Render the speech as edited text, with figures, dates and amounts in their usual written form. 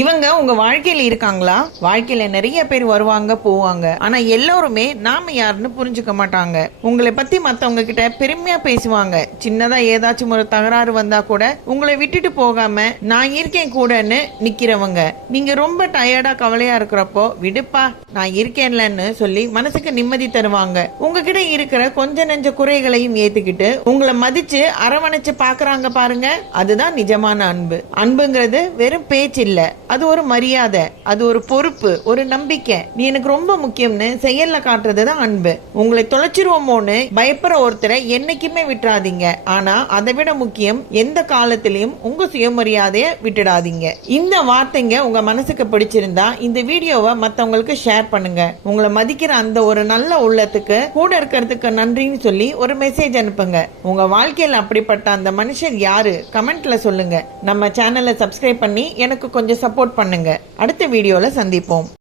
இவங்க உங்க வாழ்க்கையில இருக்காங்களா? வாழ்க்கையில நிறைய பேர் வருவாங்க போவாங்க. ஆனா எல்லாருமே நாம யாருன்னு புரிஞ்சுக்க மாட்டாங்க. உங்களை பத்தி மத்தவங்க கிட்ட பெருமையா பேசுவாங்க. சின்னதா ஏதாச்சும் ஒரு தகராறு வந்தா கூட உங்களை விட்டுட்டு போகாம நான் இருக்கேன் கூடன்னு நிக்கிறவங்க. நீங்க ரொம்ப டயர்டா கவலையா இருக்கிறப்போ விடுப்பா நான் இருக்கேன்லன்னு சொல்லி மனசுக்கு நிம்மதி தருவாங்க. உங்ககிட்ட இருக்கிற கொஞ்ச நெஞ்ச குறைகளையும் ஏத்துக்கிட்டு உங்களை மதிச்சு அரவணைச்சு பாக்குறாங்க பாருங்க. அதுதான் நிஜமான அன்பு. அன்புங்கிறது வெறும் பேச்சு இல்ல, அது ஒரு மரியாதை, அது ஒரு பொறுப்பு, ஒரு நம்பிக்கை. நீ எனக்கு ரொம்ப முக்கியம்னு செயல்ல காட்டுறதுதான் அன்பு. உங்களை தொலைச்சிருவோமோன்னு பயப்படுற ஒருத்தரை என்னைக்குமே விட்டுறாதீங்க. ஆனா அதை விட முக்கியம் எந்த காலத்திலையும் உங்க சுயமரியாதைய விட்டுடாதீங்க. இந்த வார்த்தைங்க உங்க மனசுக்கு பிடிச்சிருந்தா இந்த வீடியோவை மத்தவங்களுக்கு ஷேர் பண்ணுங்க. உங்களை மதிக்கிற அந்த ஒரு நல்ல உள்ளத்துக்கு கூட இருக்கிறதுக்கு நன்றின்னு சொல்லி ஒரு மெசேஜ் அனுப்புங்க. உங்க வாழ்க்கையில் அப்படிப்பட்ட அந்த மனுஷன் யாரு கமெண்ட்ல சொல்லுங்க. நம்ம சேனலை சப்ஸ்கிரைப் பண்ணி எனக்கு கொஞ்சம் சப்போர்ட் பண்ணுங்க. அடுத்த வீடியோல சந்திப்போம்.